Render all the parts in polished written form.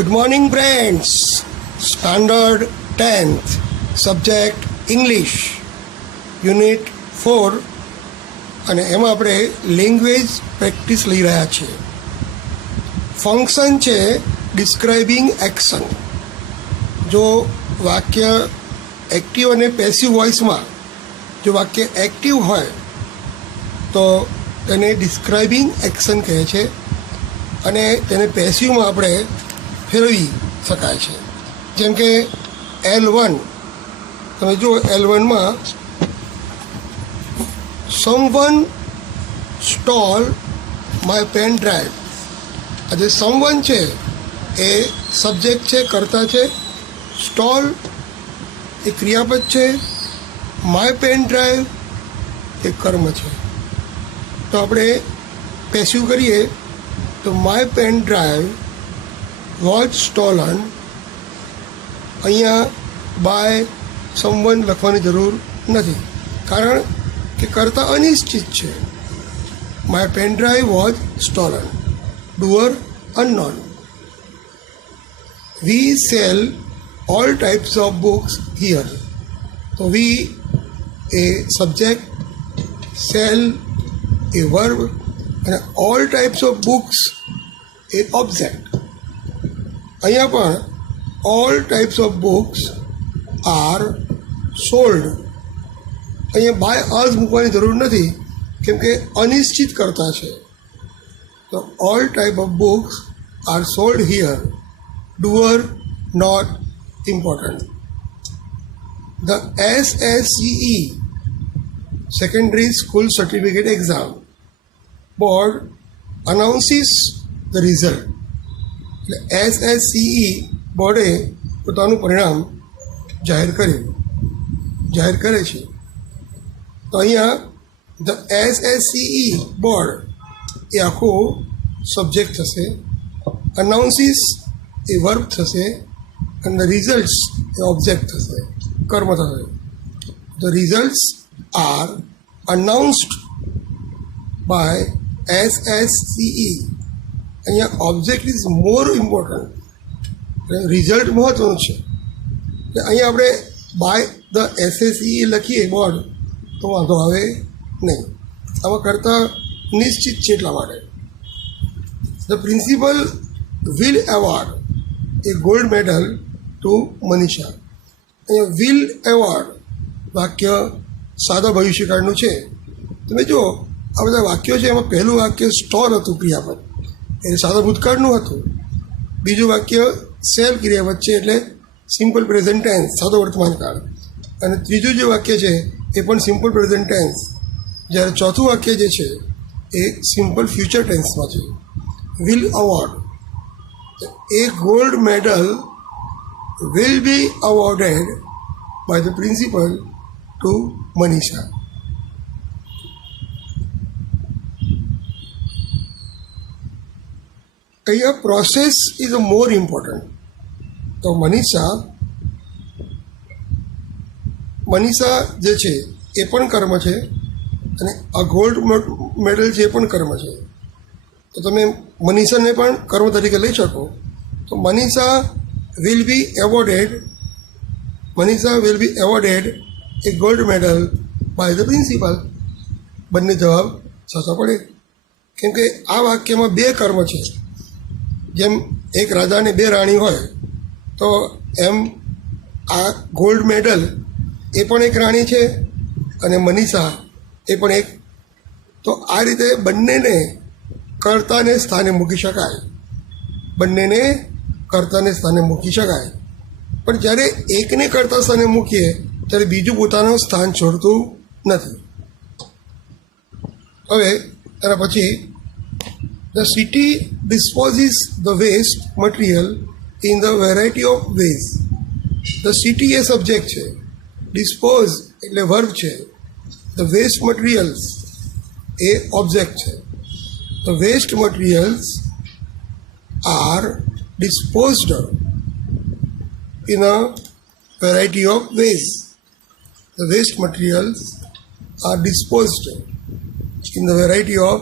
Good morning, friends. Standard 10th, subject English, Unit 4, અને એમાં આપણે લેંગ્વેજ પ્રેક્ટિસ લઈ રહ્યા છીએ. ફંક્શન છે ડિસ્ક્રાઇબિંગ એક્શન. જો વાક્ય એક્ટિવ અને પેસિવ વોઇસમાં જો વાક્ય એક્ટિવ હોય તો તેને ડિસ્ક્રાઇબિંગ એક્શન કહે છે અને તેને પેસિવમાં આપણે ફેરવી શકાય છે. જેમ કે L1 તમે જુઓ, L1માં someone stole my pen drive. આ જે સમવન છે એ સબ્જેક્ટ છે, કર્તા છે. સ્ટોલ એ ક્રિયાપદ છે. માય પેન ડ્રાઈવ એ કર્મ છે. તો આપણે પેસિવ કરીએ તો my pen drive was stolen. અહીંયા બાય સમવન લખવાની જરૂર નથી, કારણ કે કર્તા અનિશ્ચિત છે. My pen drive was stolen. Doer unknown. We sell all types of books here. તો વી એ સબ્જેક્ટ, સેલ એ વર્બ અને ઓલ ટાઈપ્સ ઓફ બુક્સ એ ઓબ્જેક્ટ. અહીંયા પણ all types of books are sold. અહીંયા બાય અઝ મૂકવાની જરૂર નથી, કેમ કે અનિશ્ચિત કરતા છે. તો all type of books are sold here. Doer not important. The SSCE secondary school certificate exam board announces the result. એટલે SSCE બોર્ડે પોતાનું પરિણામ જાહેર કરે છે. તો અહીંયા ધ SSCE બોર્ડ એ આખો સબ્જેક્ટ થશે, અનાઉન્સીસ એ વર્બ થશે અને ધ રિઝલ્ટ્સ એ ઓબ્જેક્ટ થશે, કર્મ થશે. The results are announced by SSCE. અહીંયા object is more important. Result મહત્ત્વનું છે. એટલે અહીંયા આપણે બાય ધ SSCE લખીએ બોર્ડ તો વાંધો આવે નહીં. આમાં કરતાં નિશ્ચિત છે એટલા માટે. The principal will award a gold medal to Manisha. અહીંયા વિલ એવોર્ડ વાક્ય સાદા ભવિષ્યકાળનું છે. તમે જુઓ, આ બધા વાક્યો છે, એમાં પહેલું વાક્ય સ્ટોલ હતું, ક્રિયાપદ, એ સાદા ભૂતકાળનું હતું. બીજું વાક્ય સેલ ક્રિયાપદ છે, એટલે સિમ્પલ પ્રેઝન્ટ ટેન્સ, સાદો વર્તમાનકાળ. અને ત્રીજું જે વાક્ય છે એ પણ સિમ્પલ પ્રેઝન્ટ ટેન્સ. જ્યારે ચોથું વાક્ય જે છે એ સિમ્પલ ફ્યુચર ટેન્સમાં છે. Will award. A gold medal will be awarded by the principal to Manisha. અહીંયા process is a more important. તો મનીષા જે છે એ પણ કર્મ છે અને આ ગોલ્ડ મેડલ છે એ પણ કર્મ છે. તો તમે મનીષાને પણ કર્મ તરીકે લઈ શકો. તો Manisha will be awarded a gold medal by the principal. બંને જવાબ સાચા પડે, કેમ કે આ વાક્યમાં બે કર્મ છે. જેમ એક રાજા અને બે રાણી હોય, તો એમ આ ગોલ્ડ મેડલ એ પણ એક રાણી છે અને મનીષા એ પણ એક. તો આ રીતે બંનેને કર્તાને સ્થાને મૂકી શકાય. પણ જ્યારે એકને કર્તા સ્થાને મૂકીએ ત્યારે બીજું પોતાનું સ્થાન છોડતું નથી. હવે એના પછી The city disposes the waste material in the variety of ways. The city A subject છે, dispose એટલે વર્બ છે, the waste materials A object છે. The waste materials are disposed in a variety of ways. The waste materials are disposed in the variety of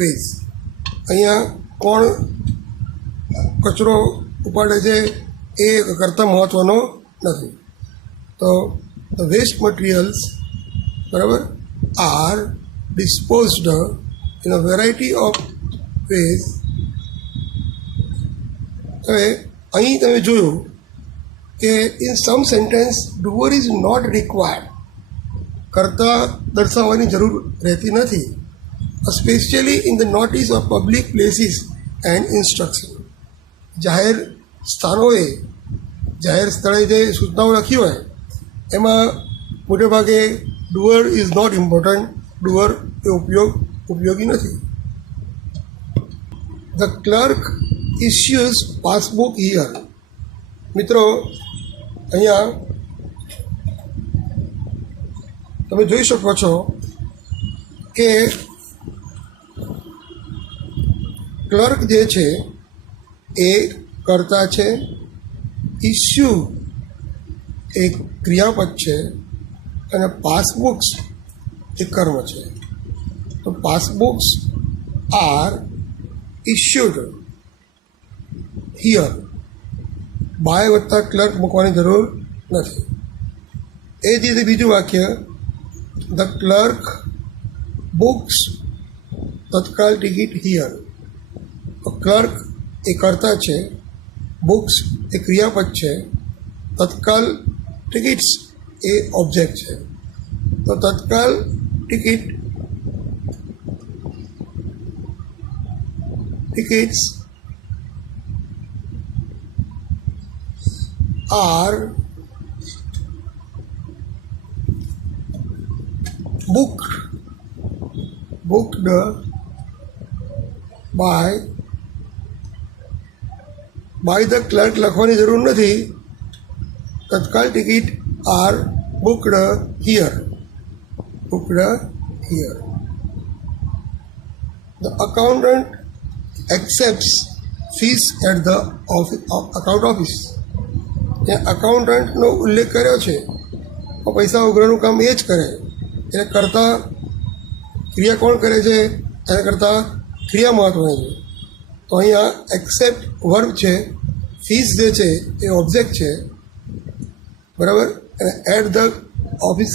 ways. અહીંયા કોણ કચરો ઉપાડે છે એ કરતાં મહત્ત્વનો નથી. તો ધ વેસ્ટ મટીરિયલ્સ બરાબર are disposed in a variety of ways. હવે અહીં તમે જોયું કે in some sentence doer is not required, કરતાં દર્શાવવાની જરૂર રહેતી નથી, specially in the notice of public places and instruction. જાહેર સ્થાનોએ જાહેર સ્થળે જે સૂચનાઓ લખી હોય એમાં મોટે ભાગે doer is not important, doer એ ઉપયોગી નથી. The clerk issues passbook here. મિત્રો અહીંયા તમે જોઈ શકો છો કે ક્લર્ક જે છે એ કર્તા છે, ઇસ્યુ એ ક્રિયાપદ છે અને પાસબુક્સ એ કર્મ છે. તો પાસબુક્સ આર ઇસ્યુડ હિયર. બાય વત્તા ક્લર્ક મૂકવાની જરૂર નથી. એ જ રીતે બીજું વાક્ય, the clerk books Tatkal ticket here. તો ક્લર્ક એ કર્તા છે, બુક્સ એ ક્રિયાપદ છે, તત્કાલ ટિકિટ્સ એ ઓબ્જેક્ટ છે. તો Tatkal tickets are booked by the clerk લખવાની જરૂર નથી. Tatkal ticket are booked here. The accountant accepts fees at the account office. ત્યાં અકાઉન્ટન્ટનો ઉલ્લેખ કર્યો છે, તો પૈસા ઉઘરાનું કામ એ જ કરે. એને કરતાં ક્રિયા કોણ કરે છે એના કરતાં ક્રિયા મહત્ત્વની છે. તો અહીંયા એક્સેપ્ટ વર્બ છે, ફીસ જે છે એ ઓબ્જેક્ટ છે, બરાબર. અને at the office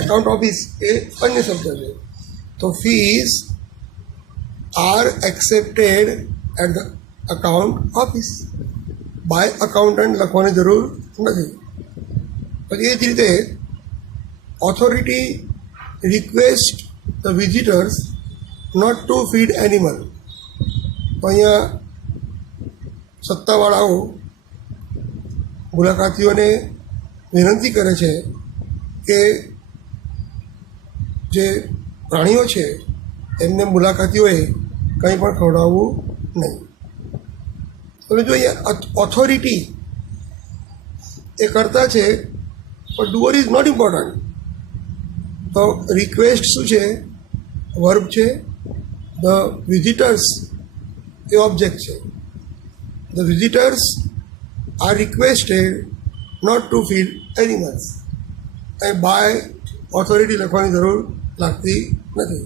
account office એ અન્ય શબ્દ છે. તો fees are accepted at the account office. By accountant લખવાની જરૂર નથી. પછી એ જ રીતે authority request the visitors not to feed animal. તો અહીંયા સત્તાવાળાઓ મુલાકાતીઓને વિનંતી કરે છે કે જે પ્રાણીઓ છે એમને મુલાકાતીઓએ કંઈ પણ ખવડાવવું નહીં. તમે જોઈએ ઓથોરિટી એ કરતા છે, પણ ડુઅર ઇઝ નોટ ઇમ્પોર્ટન્ટ. તો રિક્વેસ્ટ શું છે? વર્બ છે. ધ વિઝિટર્સ એ ઓબ્જેક્ટ છે. The visitors are requested not to feed animals. એ બાય ઓથોરિટી લખવાની જરૂર લાગતી નથી,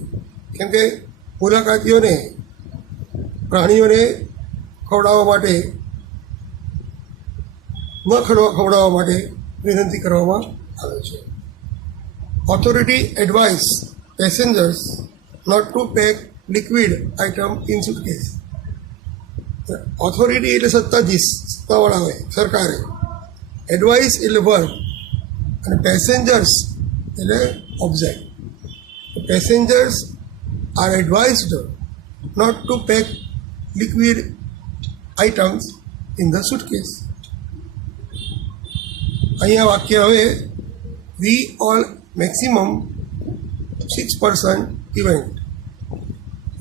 કેમ કે મુલાકાતીઓને પ્રાણીઓને ખવડાવવા માટે ખવડાવવા માટે વિનંતી કરવામાં આવે છે. Authority advise passengers not to pack liquid item in suitcase. Authority એટલે સત્તાવાળા હોય, સરકારે. એડવાઇસ એટલે વર્બ અને પેસેન્જર્સ એટલે object. Passengers are advised not to pack liquid items in the suitcase. અહીંયા વાક્ય હવે we all maximum 6% event.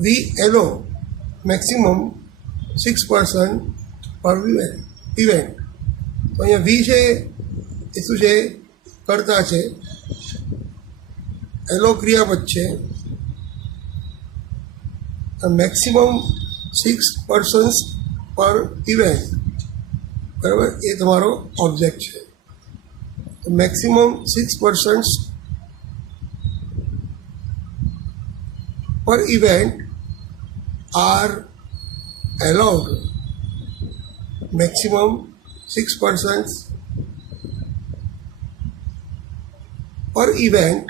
We allow maximum 6% પર ઇવેન્ટ. તો અહીંયા વી છે એ શું છે? કરતા છે. એલો ક્રિયાપદ છે. મેક્સિમમ 6% પર ઇવેન્ટ, બરાબર, એ તમારો ઓબ્જેક્ટ છે. તો મેક્સિમમ 6% પર event are allowed maximum 6 persons per event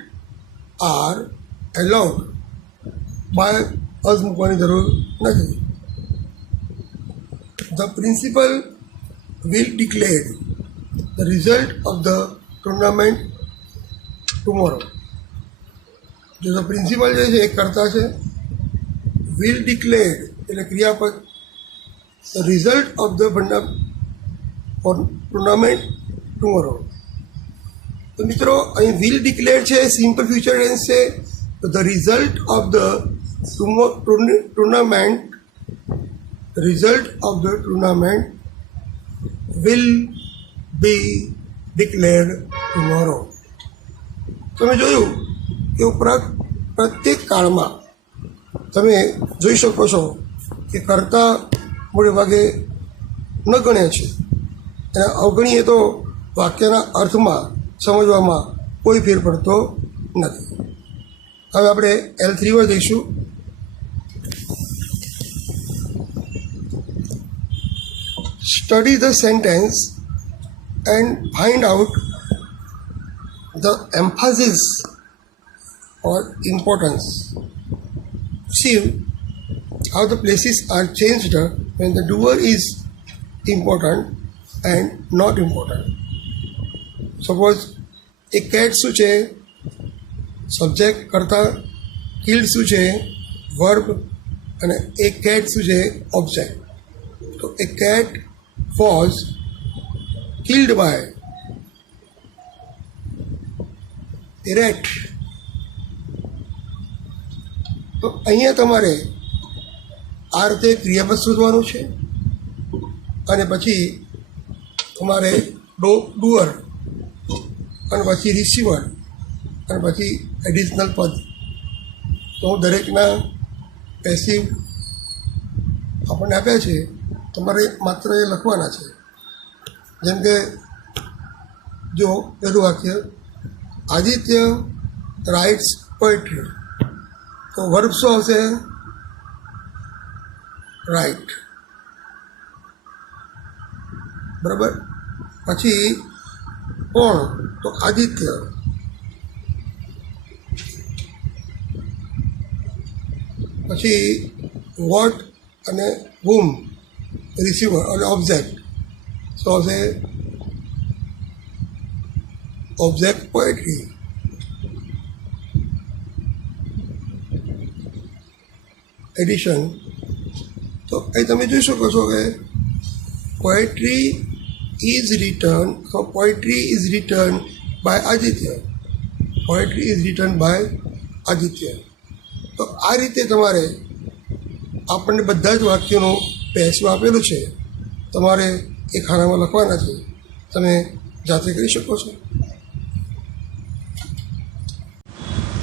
are allowed by us મૂકવાની જરૂર નથી. The principal will declare the result of the tournament tomorrow. જો the principal જે છે એ કરતા છે, will declare એટલે ક્રિયાપદ, the result of the tournament tomorrow. તો મિત્રો અહીં will declare છે, સિમ્પલ ફ્યુચર ટેન્સ છે. તો the result of the tournament will be declared tomorrow. તમે જોયું કે પ્રત્યેક કાળમાં તમે જોઈ શકો છો કે કર્તા મોટે ભાગે ન ગણ્યા છે, અને અવગણીએ તો વાક્યના અર્થમાં સમજવામાં કોઈ ફેર પડતો નથી. હવે આપણે L3 પર જઈશું. Study the sentence and find out the emphasis or importance. See how the places are changed when the doer is important and not important. Suppose a cat શું છે, સબ્જેક્ટ કરતા, કિલ્ડ શું છે, વર્બ, અને એ cat શું છે, object. તો a cat was killed by a rat. તો અહીંયા તમારે આ રીતે ક્રિયાપદ શોધવાનું છે, અને પછી તમારે ડુઅર, અને પછી રિસીવર, અને પછી એડિશનલ પદ. તો હું દરેકના પેસિવ આપણને આપ્યા છે, તમારે માત્ર એ લખવાના છે. જેમ કે જો પહેલું વાક્ય, આદિત્ય રાઇટ્સ પોએટ્રી. તો વર્બ શું આવશે? રાઇટ. બરાબર. પછી કોણ? તો આદિત્ય. પછી વોટ અને whom, રિસીવર અને ઓબ્જેક્ટ. શું આવશે? Object poetry. એડિશન. તો અહીં તમે જોઈ શકો છો કે poetry is written by Aditya. Poetry is written by Aditya. તો આ રીતે તમારે આપણને બધા જ વાક્યોનું પેસિવ આપેલું છે, તમારે એ ખાનામાં લખવાના છે. તમે જાતે કરી શકો છો.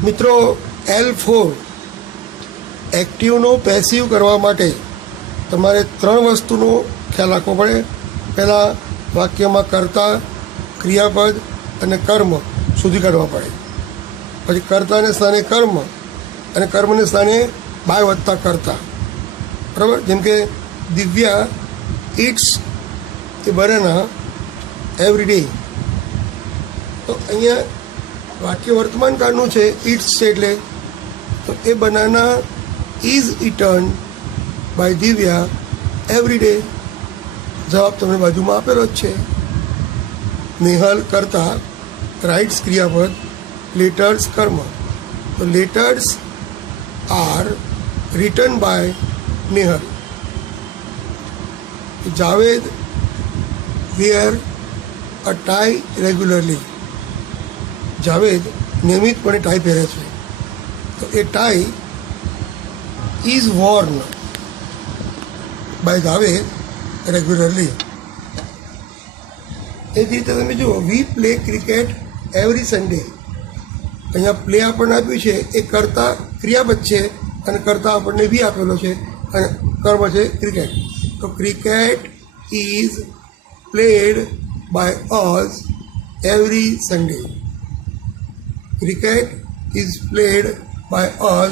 મિત્રો, L4 એક્ટિવનો પેસિવ કરવા માટે તમારે 3 વસ્તુનો ખ્યાલ રાખવો પડે. પહેલાં વાક્યમાં કર્તા, ક્રિયાપદ અને કર્મ શોધી કાઢવા પડે. પછી કર્તાને સ્થાને કર્મ, અને કર્મને સ્થાને બાય વત્તા કર્તા. બરાબર. જેમ કે Divya it's a banana every day. તો અહીંયા વાક્ય વર્તમાન કાળનું છે, ઇટ્સ છે એટલે. તો a banana is eaten by Divya every day. જવાબ તમને બાજુમાં આપેલો જ છે. નેહલ કરતા, રાઇટ્સ ક્રિયાપદ, લેટર્સ કર્મ. તો letters are written by Nehal. Javed wear a tie regularly. Javed નિયમિતપણે ટાઈ પહેરે છે. તો a tie is worn by Javed regularly. એ જ રીતે તમે જુઓ, we play cricket every Sunday. અહીંયા પ્લે આપણને આપ્યું છે, એ કરતા ક્રિયાપદ છે, અને કરતા આપણને બી આપેલો છે, અને કર્મ છે ક્રિકેટ. તો cricket is played by us every Sunday. Cricket is played by us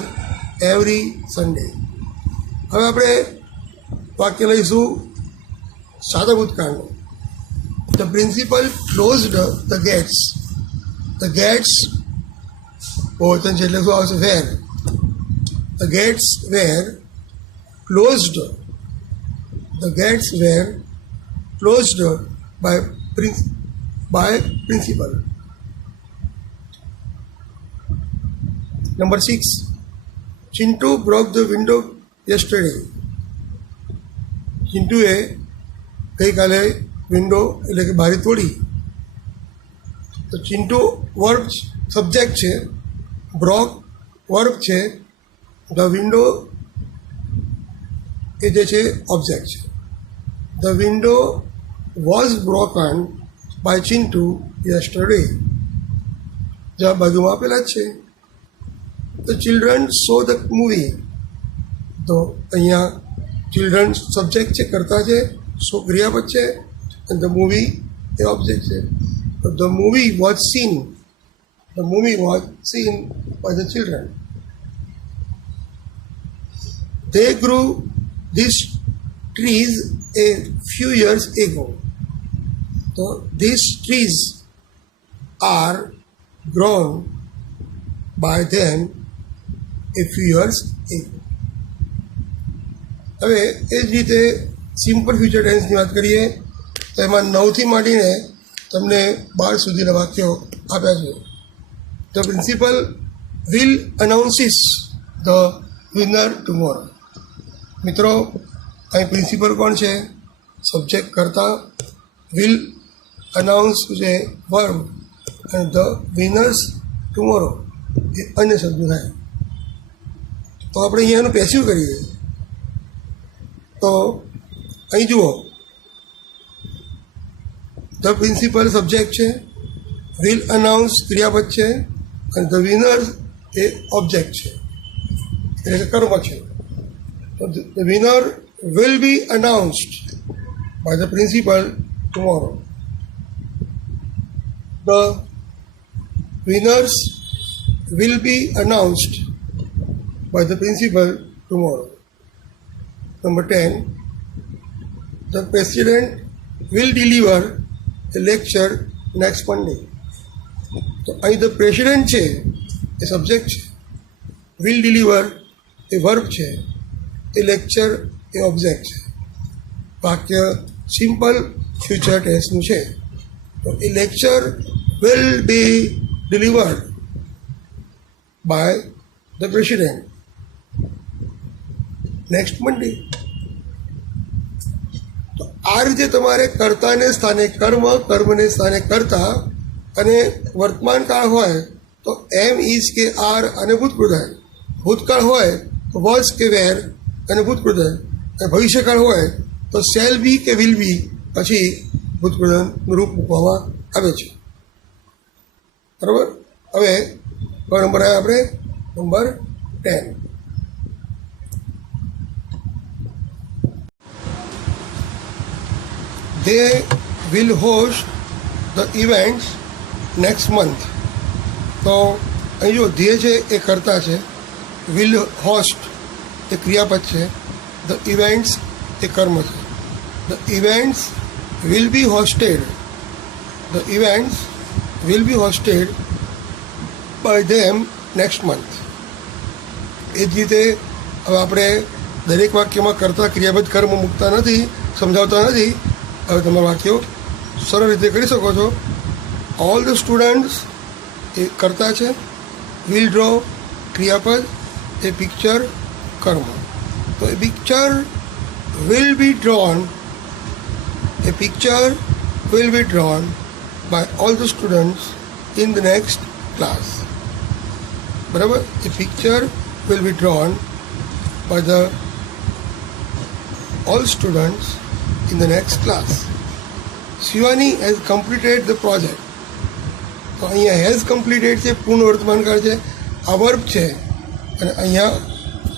every Sunday. હવે આપણે વાક્ય લઈશું સાદા ભૂતકાળનો. The principal closed the gates. The gates બહુવચન છે એટલે શું આવશે? Were. The gates were closed. The gates were closed by principal. Number 6. Chintu broke the window yesterday. ચિન્ટુએ ગઈકાલે વિન્ડો એટલે કે બારી તોડી. તો ચિન્ટુ વર્બ સબ્જેક્ટ છે, બ્રોક વર્બ છે, ધ વિન્ડો એ જે છે ઓબ્જેક્ટ છે. The window was broken by Chintu yesterday. જ્યાં બાજુમાં આપેલા જ છે. The children saw the movie. તો અહીંયા ચિલ્ડ્રન સબ્જેક્ટ છે, કરતા છે, સો ક્રિયાપદ છે, અને ધ મૂવી એ ઓબ્જેક્ટ છે. તો the movie was seen. The movie was seen by the children. They grew these trees a few years ago. So these trees are grown by them a few years ago. હવે એ જ રીતે simple future ટેન્સની વાત કરીએ તો એમાં 9થી માંડીને તમને 12 સુધીના વાક્યો આપ્યા છે. The principal will announces the winner tomorrow. મિત્રો, અહીં પ્રિન્સિપલ કોણ છે? સબ્જેક્ટ કરતા. વિલ અનાઉન્સ છે વર્બ, અને ધ વિનર્સ ટુમોરો એ અન્ય શબ્દ થાય. તો આપણે અહીંયાનું પેસિવ કરીએ તો અહીં જુઓ, ધ પ્રિન્સિપલ સબ્જેક્ટ છે, વિલ અનાઉન્સ ક્રિયાપદ છે, અને ધ વિનર્સ એ ઓબ્જેક્ટ છે એટલે કે કર્મ છે. The winner will be announced by the principal tomorrow. The winners will be announced by the principal tomorrow. Number 10. The president will deliver a lecture next Monday. તો અહીં the president છે એ subject છે, will deliver એ વર્બ છે, એ lecture એ object છે. વાક્ય simple future ટેન્સનું છે. તો a lecture will be delivered by the president next Monday. તો આ રીતે તમારે કર્તાને સ્થાને કર્મ, કર્મને સ્થાને કર્તા, અને વર્તમાન કાળ હોય તો એમ, ઇઝ કે આર અને ભૂતપૂર્વ થાય. ભૂતકાળ હોય તો વોઝ કે વેર અને ભૂતપૂર્વ, અને ભવિષ્યકાળ હોય તો શેલ બી કે વિલ બી પછી ભૂતપૂર્વનું રૂપ મૂકવામાં આવે છે. બરાબર. હવે નંબર આવ્યો આપણે number 10. They will host the events next month. તો અહીં જો ધ્યેય છે એ કરતા છે, વિલ હોસ્ટ એ ક્રિયાપદ છે, ધ ઇવેન્ટ્સ એ કર્મ છે. The events will be hosted. The events will be hosted by them next month. એ જ રીતે હવે આપણે દરેક વાક્યમાં કરતા ક્રિયાપદ કર્મ મૂકતા નથી, સમજાવતા નથી. હવે તમારા વાક્યો સરળ રીતે કરી શકો છો. ઓલ ધ સ્ટુડન્ટ્સ એ કરતા છે, વિલ ડ્રો ક્રિયાપદ, એ પિક્ચર કર્મ. તો a picture will be drawn, a picture will be drawn by all the students in the next class. બરાબર. A picture will be drawn by the all students in the next class. Shivani has completed the project. તો અહીંયા has completed છે, પૂર્ણ વર્તમાનકાળ છે, આ verb છે, અને અહીંયા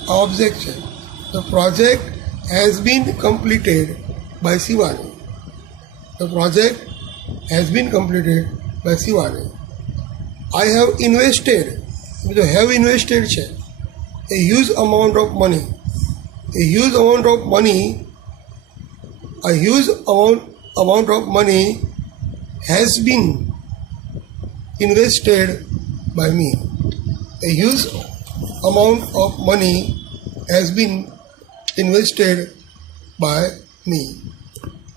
આ ઓબ્જેક્ટ છે. The project has been completed by Shivani. The project has been completed by Shivani. I have invested, જો હેવ ઇન્વેસ્ટેડ છે, a huge amount of money. A huge amount of money a huge amount of money has been invested by me. A huge amount of money has been invested by me.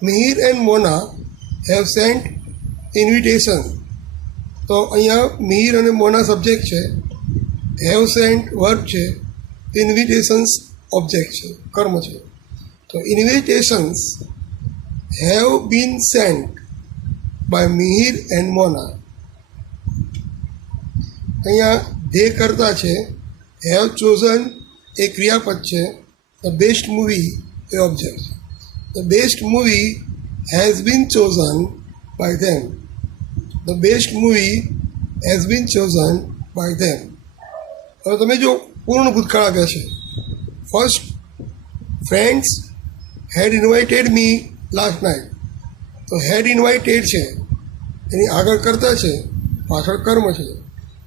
Mihir and Mona have sent invitation. તો અહીંયા મિહિર અને Mona subject છે, have sent verb છે, invitations object છે, કર્મ છે. તો invitations have been sent by Mihir and Mona. અહીંયા ધે કરતા છે, હેવ ચોઝન એ ક્રિયાપદ છે, ધ બેસ્ટ મૂવી એ ઓબ્જેક્ટ છે. The best movie has been chosen by them. The best movie has been chosen by them. હવે તમે જો પૂર્ણ ભૂતકાળ આપ્યા છે. ફર્સ્ટ, ફ્રેન્ડ્સ હેડ ઇન્વાઇટેડ મી લાસ્ટ નાઇટ. તો હેડ ઇન્વાઇટેડ છે, એની આગળ કરતા છે, પાછળ કર્મ છે.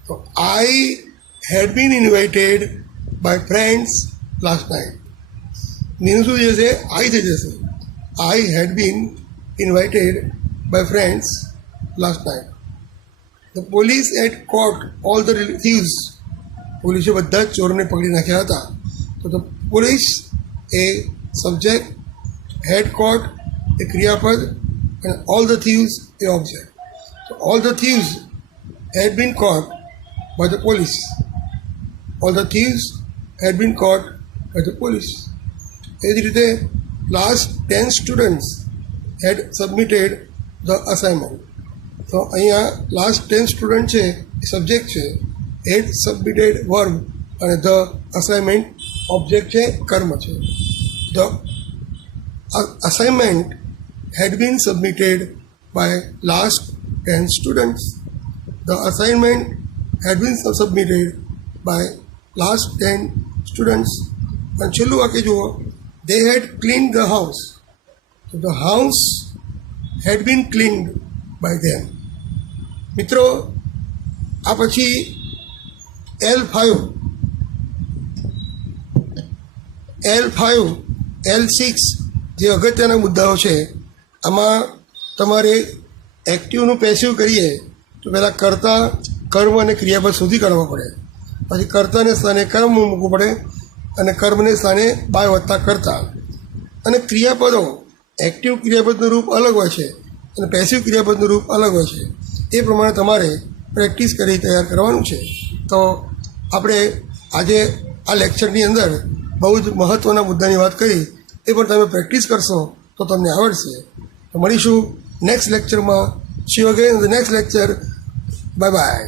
તો I had been invited by friends last night. મીનું શું જશે? આઈ થઈ જશે. I had been invited by friends last night. The police had caught all the thieves. પોલીસે બધા જ ચોરને પકડી નાખ્યા હતા. તો the police A subject, had caught એ ક્રિયાપદ અને all the thieves A object. So all the thieves had been caught by the police. All the thieves had been caught by the police. એ જ રીતે last 10 students had submitted the assignment. તો અહીંયા last 10 student છે એ subject છે, had submitted verb અને the assignment object છે, કર્મ છે. The assignment had been submitted by last 10 students. The assignment had been submitted by last 10 students. અને છેલ્લું વાક્ય જુઓ, they had cleaned the house. તો the house had been cleaned by them. મિત્રો, આ પછી L5, L6 જે અગત્યના મુદ્દાઓ છે, આમાં તમારે એક્ટિવનું પેસિવ કરીએ તો પહેલાં કર્તા, કર્મ અને ક્રિયાપદ શોધી કાઢવા પડે. પછી કર્તાને સ્થાને કર્મ મૂકવું પડે અને કર્મને સ્થાને બાય વત્તા કર્તા. અને ક્રિયાપદો, એક્ટિવ ક્રિયાપદનું રૂપ અલગ હોય છે અને પેસિવ ક્રિયાપદનું રૂપ અલગ હોય છે. એ પ્રમાણે તમારે પ્રેક્ટિસ કરી તૈયાર કરવાનું છે. તો આપણે આજે આ લેક્ચરની અંદર બહુ જ મહત્ત્વના મુદ્દાની વાત કરી, એ પણ તમે પ્રેક્ટિસ કરશો તો તમને આવડશે. તો મળીશું નેક્સ્ટ લેક્ચરમાં. C you again in the next lecture. Bye bye.